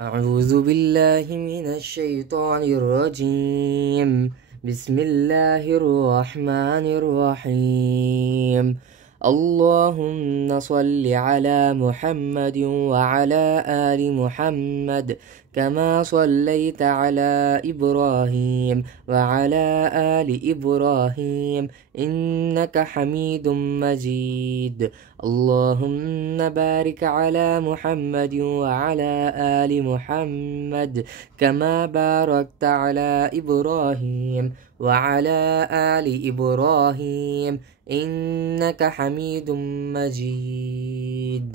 أعوذ بالله من الشيطان الرجيم. بسم الله الرحمن الرحيم. اللهم صل على محمد وعلى آل محمد كما صليت على إبراهيم وعلى آل إبراهيم إنك حميد مجيد. اللهم بارك على محمد وعلى آل محمد كما باركت على إبراهيم وعلى آل إبراهيم إنك حميد مجيد.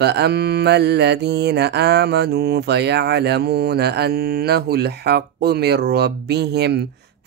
فأما الذين آمنوا فيعلمون أنه الحق من ربهم।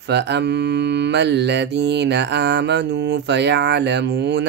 فأما الذين آمنوا فيعلمون।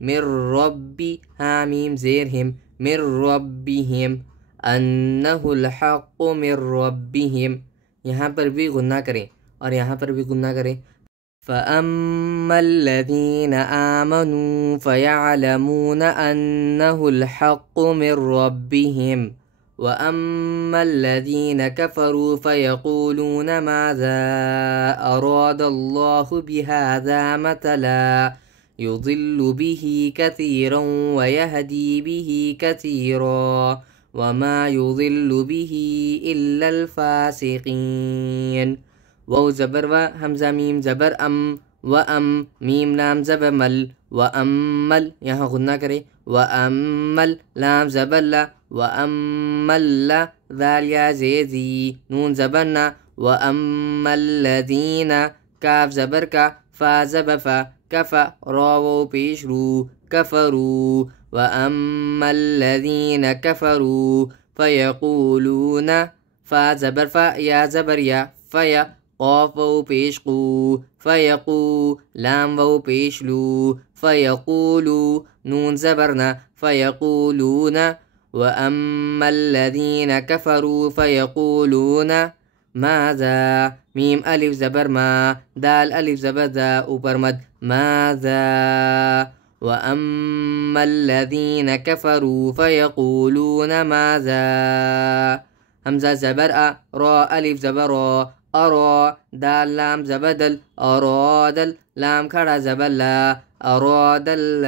من ربی حامیم زیر ہم من ربهم انہ الحق من ربهم، یہاں پر بھی غنہ کریں اور یہاں پر بھی غنہ کریں. فَأَمَّا الَّذِينَ آمَنُوا فَيَعْلَمُونَ أَنَّهُ الْحَقُّ مِنْ رَبِّهِمْ وَأَمَّا الَّذِينَ كَفَرُوا فَيَقُولُونَ مَاذَا أَرَادَ اللَّهُ بِهَذَا مَثَلًا يُضِلُّ بِهِ كَثِيرًا وَيَهْدِي بِهِ كَثِيرًا وَمَا يُضِلُّ بِهِ إِلَّا الْفَاسِقِينَ. واو زبر و حمزہ میم زبر ام و ام میم لام زبر مل و امل، یہاں غنہ کرے و امل لام زبر لا و امل ذال یا زیزی نون زبر نا و امل الذین کاف زبر کا فا زبر فا کفا را و پیش رو کفرو و امل الذین کفروا فیقولون فا زبر فا یا زبر یا فیا قاف و پیش قو فیقو لام و پیش لو فیقولو نون زبرنا فیقولون و اما الذین کفروا فیقولون ماذا میم الف زبر ما دال الف زبر دا اوپر مد ماذا و اما الذین کفروا فیقولون ماذا حمزہ زبر ا را الف زبر را ارا دال لام زبدل ارادل لام کھڑا زبر لا ارادل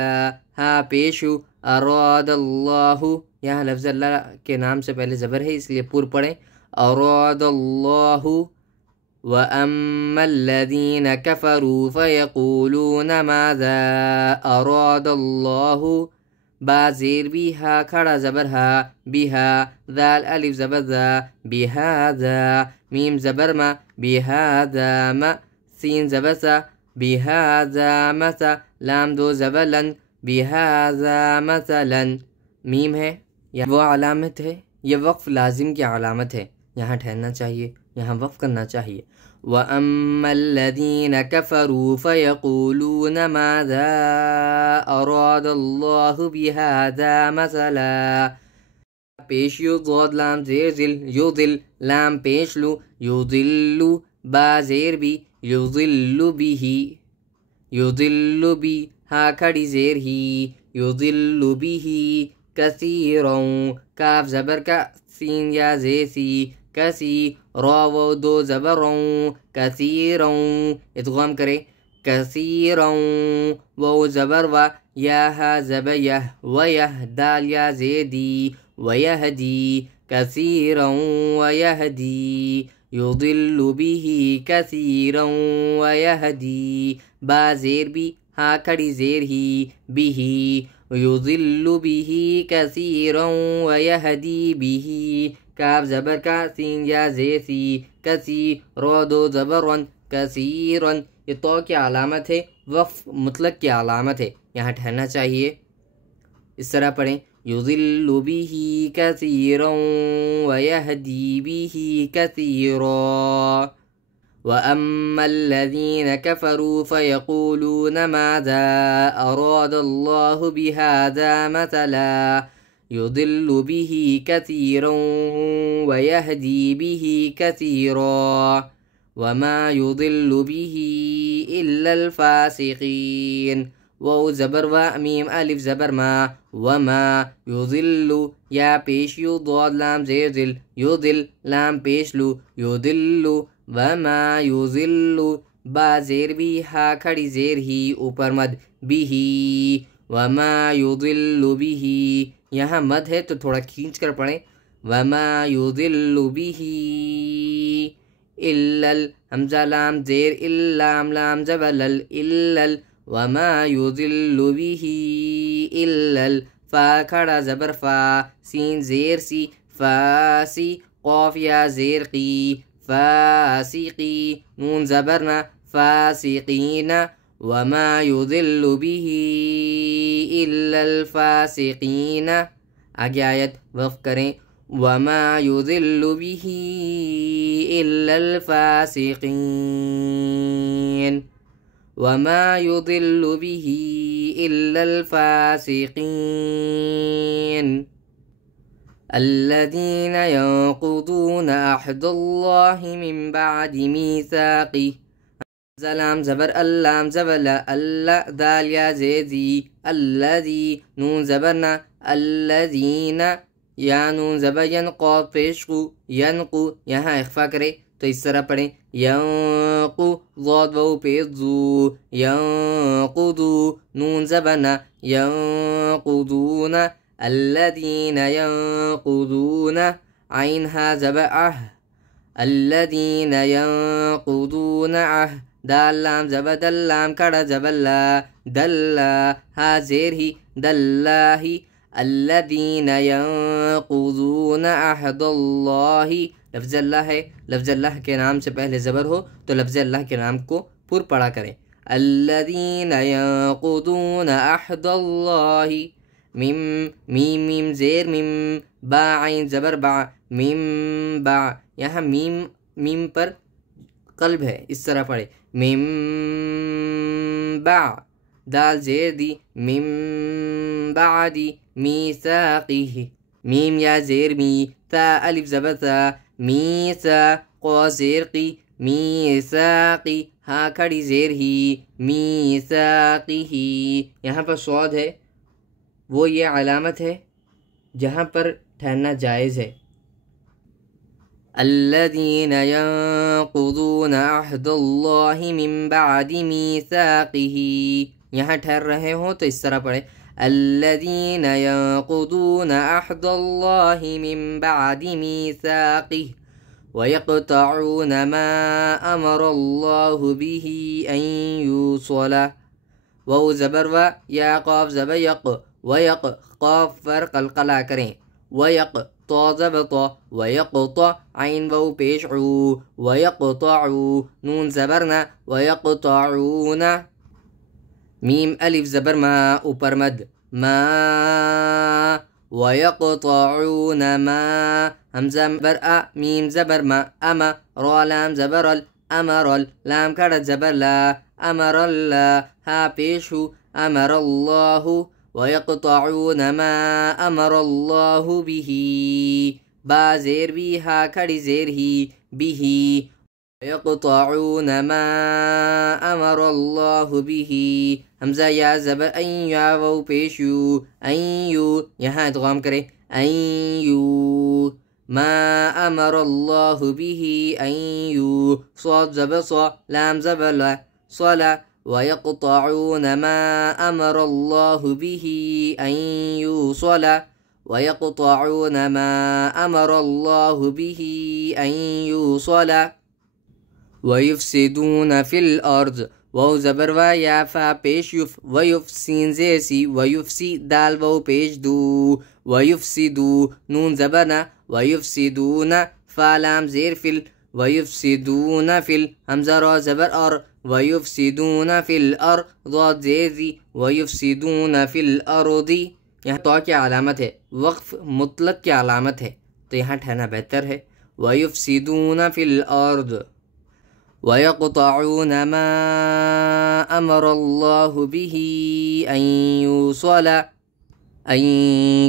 ہا پیشو اراد اللہ، یہاں لفظ اللہ کے نام سے پہلے زبر ہے اس لیے پور پڑھیں اراد اللہ. وَأَمَّا الَّذِينَ كَفَرُوا فَيَقُولُونَ مَاذَا أَرَادَ اللَّهُ با زیر بھی ہا کھڑا زبر ہا بہا ذال الف زبر ذا بہذا میم زبر ما بہذا ما سین زبر سا بہذا مسا لام دو زبر لن بہذا مثلا میم ہے، یہ وہ علامت ہے، یہ وقف لازم کی علامت ہے، یہاں ٹھہرنا چاہیے، یہاں وقف کرنا چاہیے. وَأَمَّا الَّذِينَ كَفَرُوا فَيَقُولُونَ مَاذَا أَرَادَ اللَّهُ بِهَذَا مَثَلًا پیش یو ضاد لام زیر ذل یضل لام پیش لو یضل با زیر بھی یضل به یضل بی ہا کھڑی زیر ہی یضل به کثیرا کاف زبر کا سین یا زیسی کسی را و دو زبروں کثیرا ادغام کرے کثیرا و زبر و یا ہا زبر یہ و یہ دال یا زیدی ویہدی کثیرا ویہدی یضل به کثیرا ویہدی با زیر بھی ہا کھڑی زیر ہی به یضل به کثیرا ویہدی به کاف زبر کا سین یا زیسی کسی را دو زبرن کثیرن، یہ تو کی علامت ہے، وقف مطلق کی علامت ہے، یہاں ٹھہرنا چاہیے. اس طرح پڑھیں یضل به کثیرا ویہدی به کثیرا. وَأَمَّا الَّذِينَ كَفَرُوا فَيَقُولُونَ مَاذَا أَرَادَ اللَّهُ بِهَذَا مَثَلًا يُضِلُّ بِهِ كَثِيرًا وَيَهْدِي بِهِ كَثِيرًا وَمَا يُضِلُّ بِهِ إِلَّا الْفَاسِقِينَ. واو زبر و میم الف زبر ما وما یضل یا پیش یو ضاد لام زیر ذل یضل لام پیش لو یضل وما یضل با زیر بھی ہا کھڑی زیر ہی اوپر مد بھی وما یضل به، یہاں مد ہے تو تھوڑا کھینچ کر پڑھیں وما یضل به الا حمزہ لام زیر اللام لام زبر لل الا وما یضل به الا فا کھڑا زبر فا سین زیر سی فاسی قاف یا زیر قی فاسقی نون زبرنا فاسقین وما یضل به الا الفاسقین. آگے آیت وقف کریں وما یضل به الا الفاسقین. وما يضل به إلا الفاسقين الذين ينقضون عهد الله من بعد ميثاقه. لام زبر اللام زبر لا دال یا زیدی الذي نون زبرنا الذين یا نون زبر ینقو پیشقو ینقو یہاں اخفا کرے تو اس طرح پڑھیں ینقو ضاد و پیزو ینقضو نون زبرنا ینقضون الذين ينقضون عينها زبر الذين ينقضون عهد دال لام زبر دلام کڑا زبر لا دلا ہا زیر ہی دلہ الذين ينقضون عهد اللہ. لفظ اللہ ہے، لفظ اللہ کے نام سے پہلے زبر ہو تو لفظ اللہ کے نام کو پر پڑھا کریں. الذين ينقضون عهد اللہ میم میم زیر میم با عین زبر با میم با. یہاں میم پر قلب ہے، اس طرح پڑھے میم با دال زیر دی میم بعدی میثاقه میم یا زیر می تا الف زبر تا میثا قو زیر قی میثاقی ہاں کھڑی زیر ہی میثاقه. یہاں پر صاد ہے، وہ یہ علامت ہے جہاں پر ٹھہرنا جائز ہے. الذين ينقضون عهد الله من بعد ميثاقه یہاں ٹھہر رہے ہوں تو اس طرح پڑھیں الذين ينقضون عهد الله من بعد ميثاقه ويقطعون ما أمر الله به أن يوصل. وہ زبر و یا قاف زبر یق ویق قاف پر قلقلہ کریں ویق طا زبر طا ویقطع عین و پیش عو ویقطعو نون زبرنا ویقطعون میم الف زبر ما اوپر مد ما ویقطعون ما حمزہ بر میم زبر ما اما را لام زبر امر لام کڑا زبر لا امر اللہ ہا پیشو امر اللہ ويقطعون ما امر الله به با زیر بھی ہا کھڑی زیر ہی به ويقطعون ما امر الله به حمزہ یا زبر این یا و پیشو این یو یہاں ادغام کریں این یو ما امر الله به این یو صاد زبر صا لام زبر لا صلا ويقطعون ما أمر الله به أن يوصل ويقطعون ما أمر الله به أن يوصل ويفسدون في الأرض و زبر و یا فا پیش یف ویفسین زیر سی ویفسی دال و پیش دو ویفسدو نون زبرنا ویفسدون فا لام زیر فل ويفسدون في حمزہ را زبر اور ويفسدون في الارض ضاد زیزی ويفسدون في الارض. یہاں تو کیا علامت ہے؟ وقف مطلق کی علامت ہے تو یہاں ٹھہرنا بہتر ہے. ويفسدون في الارض ويقطعون ما امر الله به ان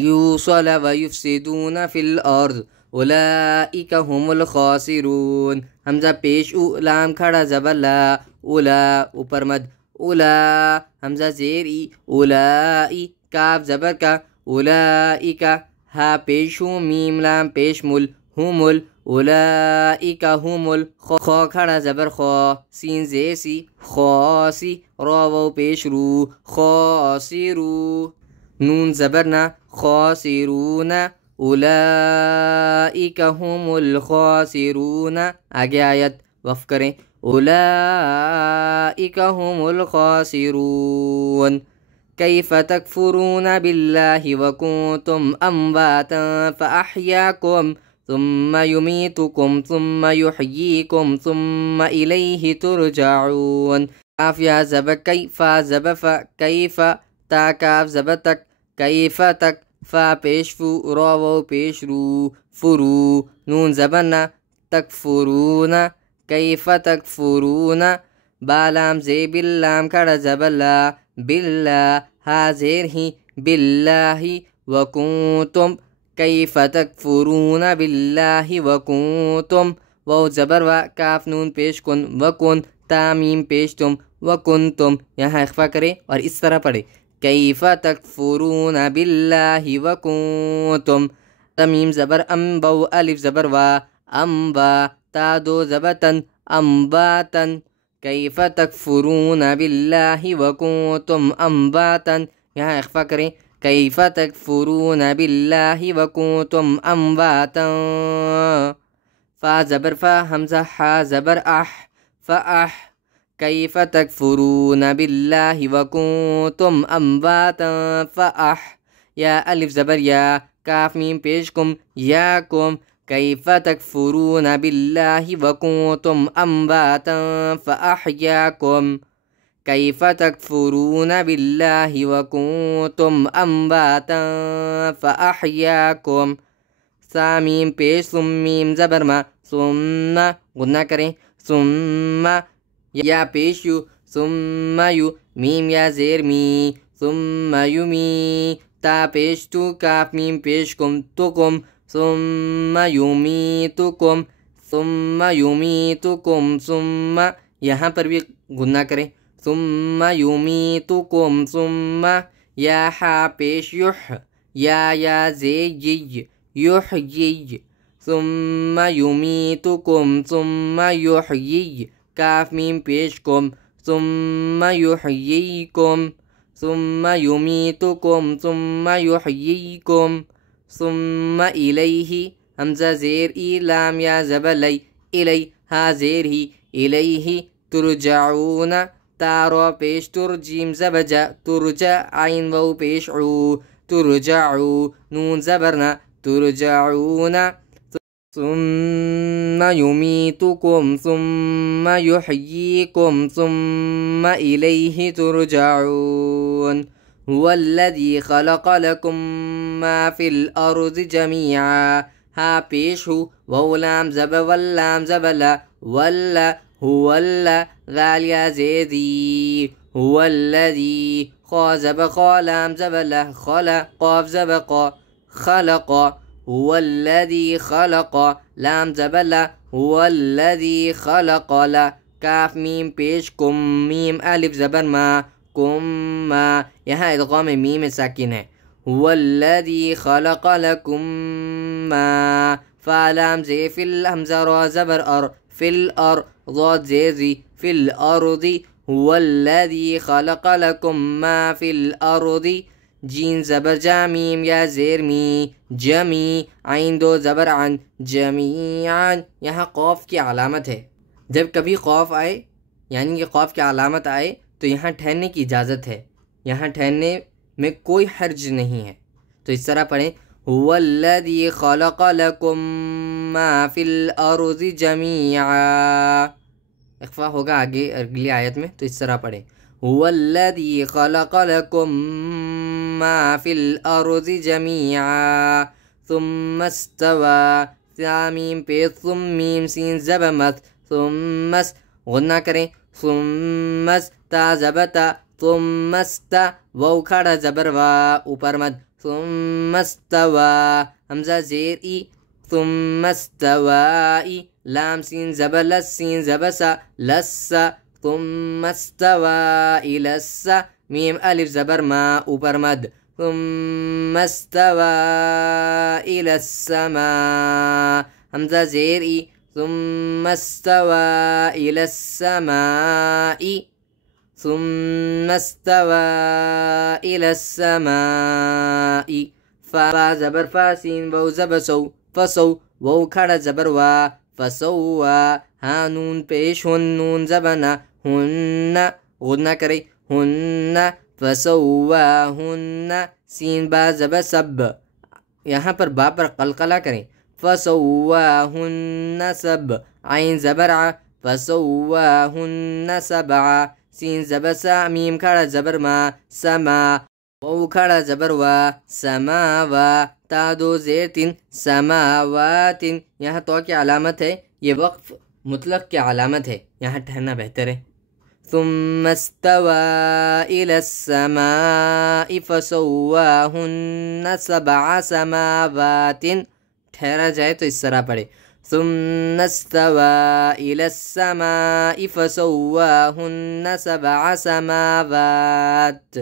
يوصل ويفسدون في الارض اولئک هم الخاسرون. حمزہ پیش او لام کھڑا زبر لا اولا اوپر مد اولا حمزہ زیر ای اولائی کاف زبر کا اولئک ہا پیشو میم لام پیش مل هم اولئک هم خا کھڑا زبر خا سین زیر سی خاسی را و پیش رو خاسرو نون زبرنا خاسرون اولئک هم الخاسرون. آگے آیت وقف کریں اولئک هم الخاسرون. کیف تکفرون باللہ وکنتم امواتا فاحیاکم ثم یمیتکم ثم یحییکم ثم الیہ ترجعون. کاف یا زبر کیف زبر فا کیف تا کاف زبر تک کیف تک فا پیش فو را و پیش رو فرو نون زبرنا تکفرون کیف تکفرون بالام زیر باللام کھڑا زبر لا باللہ ہا زیر ہی باللہ وکنتم کیف تکفرون باللہ وکنتم واو زبر و کاف نون پیش کن وکن تامیم پیش تم وکنتم یہاں اخفا کریں اور اس طرح پڑھے کیف تکفرون باللہ وکنتم تمیم زبر ام بو الف زبر و امبا تا دو زبتن امباتن کیف تکفرون باللہ وکنتم امباتن یہاں اخفا کریں کیف تکفرون باللہ وکنتم امواتا فا زبر فا حمزہ حا زبر اح فاح کیف تکفرون باللہ وکنتم امواتا فاح یا الف زبر یا کاف میم پیش کم یاکم کیف تکفرون باللہ وکنتم امواتا فاحیاکم کیف تکفرون باللہ وکنتم امواتا فاحیاکم سامیم پیش سمیم زبر ما ثم غنہ کریں ثم یا پیش یو ثم یو میم یا زیر می ثم یمی تا پیش تو کاف میم پیش کم تکم ثم یمیتکم ثم یمیتکم ثم یہاں پر بھی غنہ کریں ثم یمیتکم ثم یا حا پیش یح یا زی یحیی ثم یمیتکم ثم یحیی کاف میم پیش کم ثم یحییکم ثم یمیتکم ثم یحییکم ثم الیہ حمزہ زیر ای لام یا زبر لی الی ہا زیر ہی الیہ ترجعون تارو پیش ترجیم زبجا ترجع عین وو پیش عو ترجعو نون زبرنا ترجعون ثم یمیتکم ثم یحییکم ثم الیہ ترجعون هو الذی خلق لکم ما فی الارض جمیعا ہا پیش ہو وو لام زب واللام زبلا ولا هو غالیا زیدی هو الذی خا زب خا لام زبلا خلا قاف زب قا خلق هو الذی خلق لام زبلا هو الذی خلق لا کاف میم پیش کم میم الف زبر ما کم ما یہاں ادغام میم ساکن ہے هو الذی خلق لکم ما فالام زی فی الحمزہ را زبر ار فی الار ضاد زیزی فی الارض هو الذی خلق لکم ما فی الارض جین زبر جامیم یا زیر می جمی عین دو زبر عن جمیعان یہاں قوف کی علامت ہے جب کبھی قوف آئے یعنی کہ قوف کی علامت آئے تو یہاں ٹھہرنے کی اجازت ہے یہاں ٹھہرنے میں کوئی حرج نہیں ہے تو اس طرح پڑھیں هو الذی خلق لکم ما فی الارض جمیعا اخفا ہوگا آگے اگلی آیت میں تو اس طرح پڑھیں هو الذی خلق لکم ما فی الارض جمیعا ثم استوى ثامیم پہ ثم میم سین زبمت ثم غنہ کریں ثم تا زبتا ثم استا وو کھڑا زبر وا اوپر مد ثم استوى حمزہ زیر ای ثم استوائی لام سین زبر لس سین زبسا لسا ثم استوى لسا میم الف زبر ما اوپر مد ثم استوى إلى السماء حمزہ زیر ای ثم استوى إلى السماء ثم استوى إلى السماء فا زبر فا سین وو زبر سو فسو وو کھڑا زبر وا فسوا ہا نون پیش ہن نون زبنا ہن غنہ کرے ہن فسوا ہن سین با زبر سب یہاں پر با پر قلقلہ کریں فسوا ہن سب عین زبر ع فسوا ہن سبع سین زبر سا میم کھڑا زبر ما سما وو کھڑا زبر وا سماوا تا دو زیر تین سماواتن یہاں تو کی علامت ہے یہ وقف مطلق کی علامت ہے یہاں ٹھہرنا بہتر ہے ثم استوى إلى السماء فسواهن سبع سماوات. ٹھہرا جائے تو اس طرح پڑھے ثم استوى إلى السماء فسواهن سبع سماوات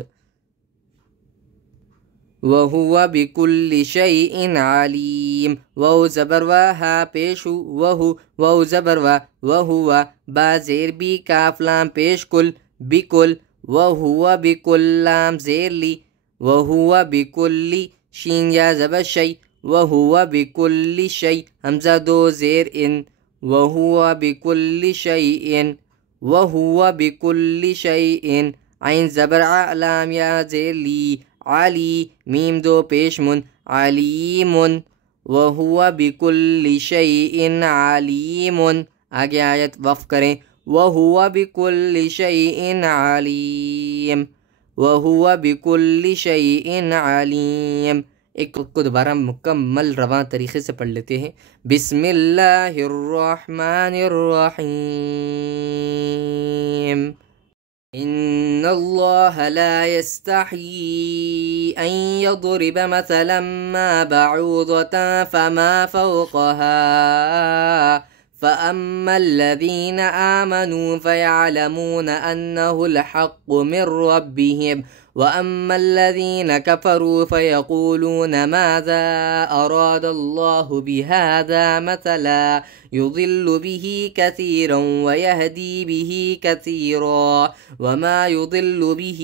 وهو بكل شيء عليم. وہو زبر و ہا پیش وہو وہو زبر و وہو با زیر بی کاف لام پیش کل بکل وہو بکل لام زیر لی وہو بکل شین یا زبر شی وہو بکل شی حمزہ دو زیر ان وہو بکل شیء وہو بکل شیء عین زبر ع لام یا زیر لی علی میم دو پیش من علیم وہو بکل شیء علیم. آگے آیت وقف کریں وہو بکل شیء علیم وہو بکل شیء علیم. ایک کو دوبارہ مکمل رواں طریقے سے پڑھ لیتے ہیں. بسم اللہ الرحمن الرحیم. إن الله لا يستحيي أن يضرب مثلا ما بعوضة فما فوقها فأما الذين آمنوا فيعلمون أنه الحق من ربهم وأما الذين كفروا فيقولون ماذا أراد الله بهذا مثلا يضل به كثيرا ويهدي به كثيرا وما يضل به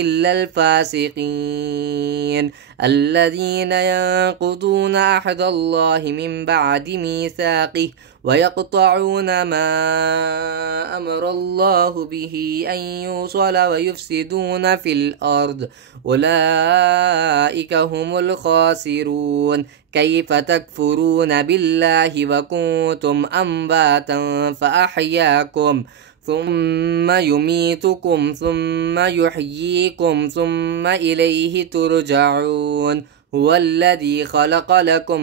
إلا الفاسقين الذين ينقضون عهد الله من بعد ميثاقه ويقطعون ما أمر الله به أن يوصل ويفسدون في الأرض أولئك هم الخاسرون. كيف تكفرون بالله وكنتم أمواتا فأحياكم ثم يميتكم ثم يحييكم ثم إليه ترجعون. هو الذي خلق لكم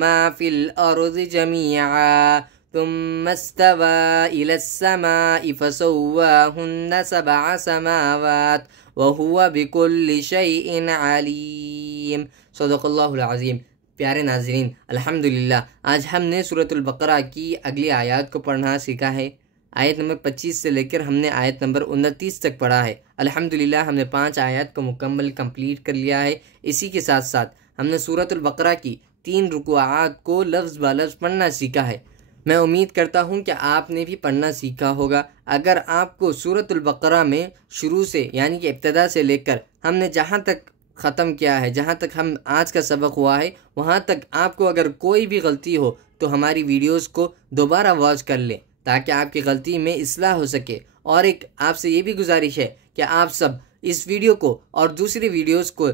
ما في الأرض جميعا ثم استوى إلى السماء فسواهن سبع سماوات وهو بكل شيء عليم. صدق اللہ العظیم. پیارے ناظرین، الحمدللہ آج ہم نے سورۃ البقرہ کی اگلی آیات کو پڑھنا سیکھا ہے. آیت نمبر 25 سے لے کر ہم نے آیت نمبر 29 تک پڑھا ہے. الحمدللہ ہم نے 5 آیات کو مکمل کمپلیٹ کر لیا ہے. اسی کے ساتھ ساتھ ہم نے سورۃ البقرہ کی 3 رکوعات کو لفظ بلفظ پڑھنا سیکھا ہے. میں امید کرتا ہوں کہ آپ نے بھی پڑھنا سیکھا ہوگا. اگر آپ کو سورۃ البقرہ میں شروع سے یعنی کہ ابتدا سے لے کر ہم نے جہاں تک ختم کیا ہے، جہاں تک ہم آج کا سبق ہوا ہے، وہاں تک آپ کو اگر کوئی بھی غلطی ہو تو ہماری ویڈیوز کو دوبارہ واچ کر لیں تاکہ آپ کی غلطی میں اصلاح ہو سکے. اور ایک آپ سے یہ بھی گزارش ہے کہ آپ سب اس ویڈیو کو اور دوسری ویڈیوز کو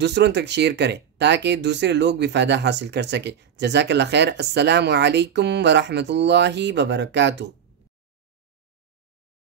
دوسروں تک شیئر کریں تاکہ دوسرے لوگ بھی فائدہ حاصل کر سکیں. جزاک اللہ خیر. السلام علیکم ورحمۃ اللہ وبرکاتہ.